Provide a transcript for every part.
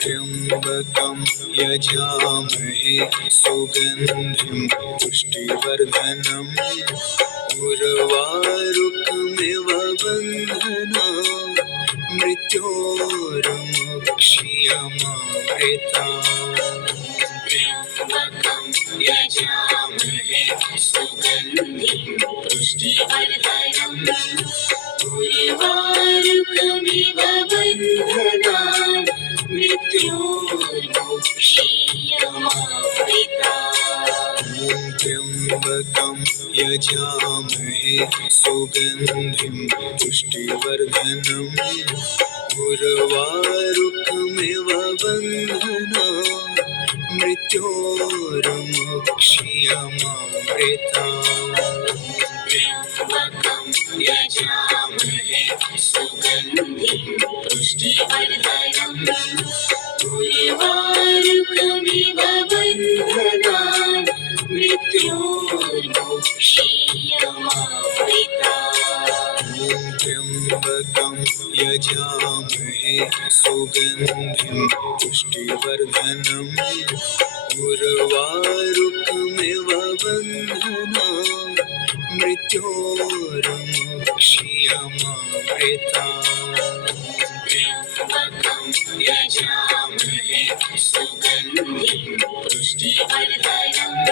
त्र्यम्बकं यजामहे सुगन्धिं पुष्टिवर्धनम् उर्वारुकमिव बन्धनान् मृत्योर्मुक्ष्यमामृतात् त्र्यम्बकं यजामहे सुगन्धिं पुष्टिवर्धनम् उर्वारुकमिव बन्धनान् मृत्योर्मुक्ष्यमामृतात् त्र्यम्बकं यजामहे सुगन्धिं पुष्टिवर्धनम् उर्वारुकमिव बन्धनान् मृत्योर्मुक्ष्यमामृतात् त्र्यम्बकं यजामहे सुगन्धिं पुष्टिवर्धनम् उर्वारुकमिव बन्धनान् मृत्योर्मुक्ष्यमामृतात् त्र्यम्बकं यजामहे सुगन्धिं पुष्टिवर्धनम् उर्वारुकमिव बन्धनान् मृत्योर्मुक्ष्यमामृतात् त्र्यम्बकं यजामहे सुगन्धिं पुष्टिवर्धनम्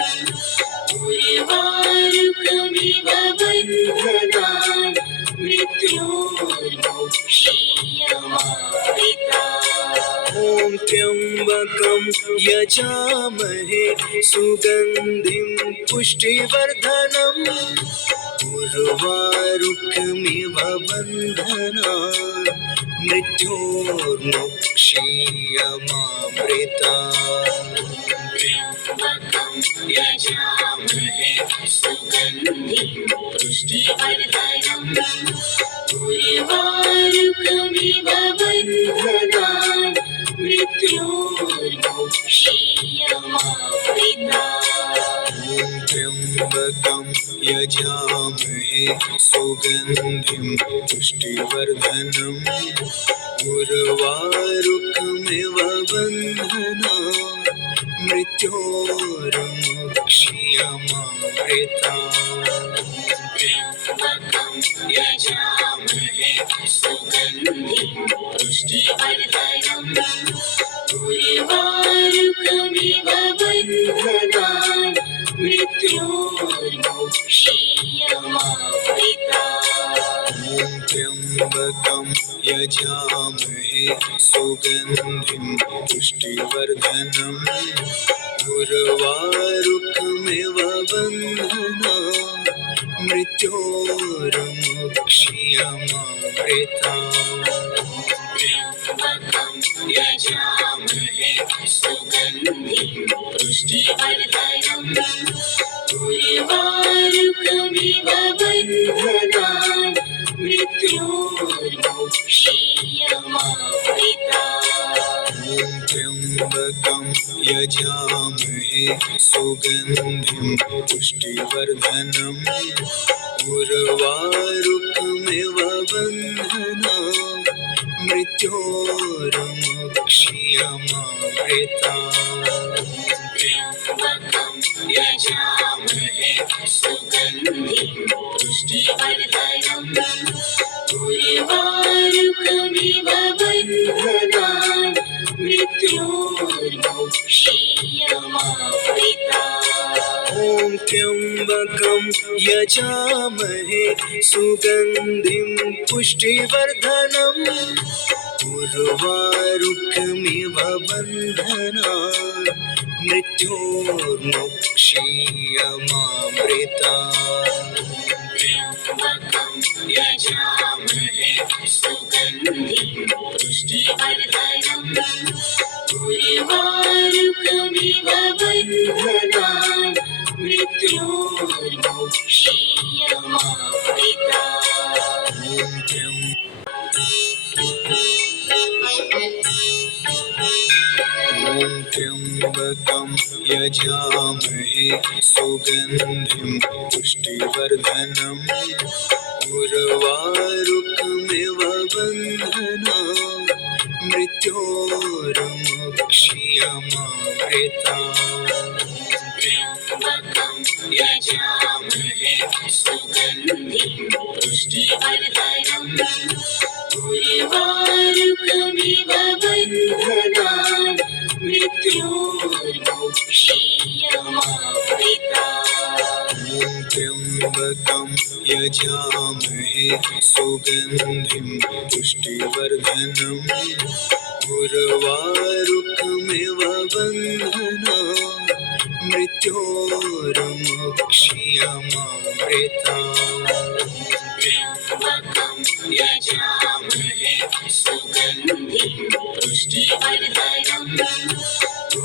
उर्वारुकमिव बन्धनान् मृत्योर्मुक्ष्यमामृतात् त्र्यम्बकं यजामहे सुगन्धिं पुष्टिवर्धनम् उर्वारुकमिव बन्धनान् मृत्योर्मुक्ष्यमामृतात् त्र्यम्बकं यजामहे सुगन्धिं पुष्टिवर्धनम् उर्वारुकमिव बन्धनान् मृत्योर्मुक्ष्यमामृतात् त्र्यम्बकं यजामहे सुगन्धिं पुष्टिवर्धनम् उर्वारुकमिव बन्धनान् मृत्योर्मुक्ष्यमामृतात् त्र्यम्बकं यजामहे सुगन्धिं पुष्टिवर्धनम् उर्वारुकमिव बन्धनान् मृत्योर्मुक्ष्यमामृतात् त्र्यम्बकं यजामहे सुगन्धिं पुष्टिवर्धनम् उर्वारुकमिव बन्धनान् मृत्योर्मुक्ष्यमामृतात् त्र्यम्बकं यजामहे सुगन्धिं पुष्टिवर्धनम् उर्वारुकमिव बन्धनान् मृत्योर्मुक्ष्यमामृतात् त्र्यम्बकं यजामहे सुगन्धिं पुष्टिवर्धनम् उर्वारुकमिव बन्धनान् मृत्योर्मुक्ष्यमामृतात् त्र्यम्बकं यजामहे सुगन्धिं पुष्टिवर्धनम् उर्वारुकमिव बन्धनान् मृत्योर्मुक्ष्यमामृतात् त्र्यम्बकं यजामहे सुगन्धिं पुष्टिवर्धनम् उर्वारुकमिव बन्धनान् मृत्योर्मुक्ष्यमामृतात् त्र्यम्बकं यजामहे सुगन्धिं पुष्टिवर्धनम् उर्वारुकमिव बन्धनान् मृत्योर्मुक्ष्यमामृतात् त्र्यम्बकं यजामहे सुगन्धिं पुष्टिवर्धनम् उर्वारुकमिव बन्धना मृत्योर्मुक्ष्यमामृता त्र्यम्बकं यजामहे सुगन्धिं पुष्टिवर्धनम् उर्वारुकमिव बन्धनान् मृत्योर्मुक्ष्यमामृता त्र्यम्बकं यजामहे सुगन्धिं पुष्टिवर्धनम् उर्वारुकमिव बन्धनान् मृत्योर्मुक्ष्यमामृता त्र्यम्बकं यजामहे सुगन्धिं पुष्टिवर्धनम्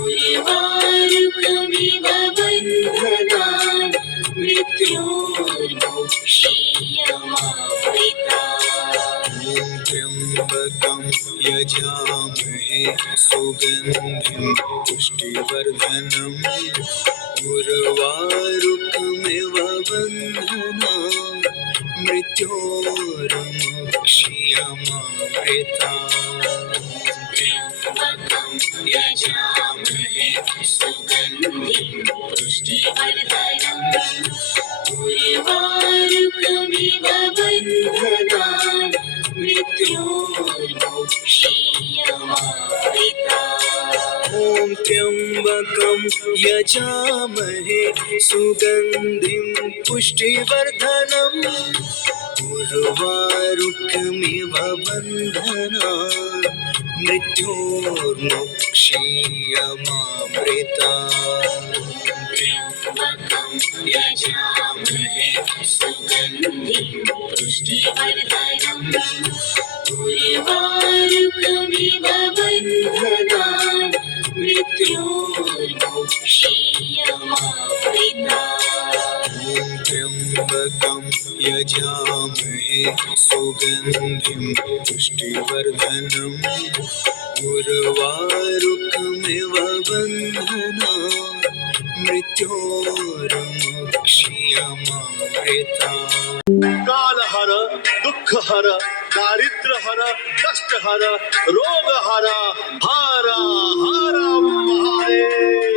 उर्वारुकमिव बन्धनान् मृत्योर्मुक्ष्यमामृता त्र्यम्बकं यजामहे सुगन्धिं पुष्टिवर्धनम् उर्वारुकमिव बन्धनान् मृत्योर्मुक्ष्यमामृता त्र्यम्बकं यजामहे सुगन्धिं पुष्टिवर्धनम् उर्वारुकमिव बन्धनान् मृत्योर्मुक्ष्यमामृता ॐ त्र्यम्बकं यजामहे सुगन्धिं पुष्टिवर्धनम् उर्वारुकमिव बन्धनान् मृत्योर्मुक्ष्यमामृता त्र्यम्बकं यजामहे सुगन्धिं पुष्टिवर्धनम् उर्वारुकमिव बन्धनान् मृत्योर्मुक्ष्यमामृता त्र्यम्बकं यजामहे सुगन्धिं पुष्टिवर्धनम् उर्वारुकमिव बन्धनान् मृत्योर्मुक्ष्यमामृता कालहर दुःखहर दारिद्र्यहर कष्टहर रोगहर हर हर महादेव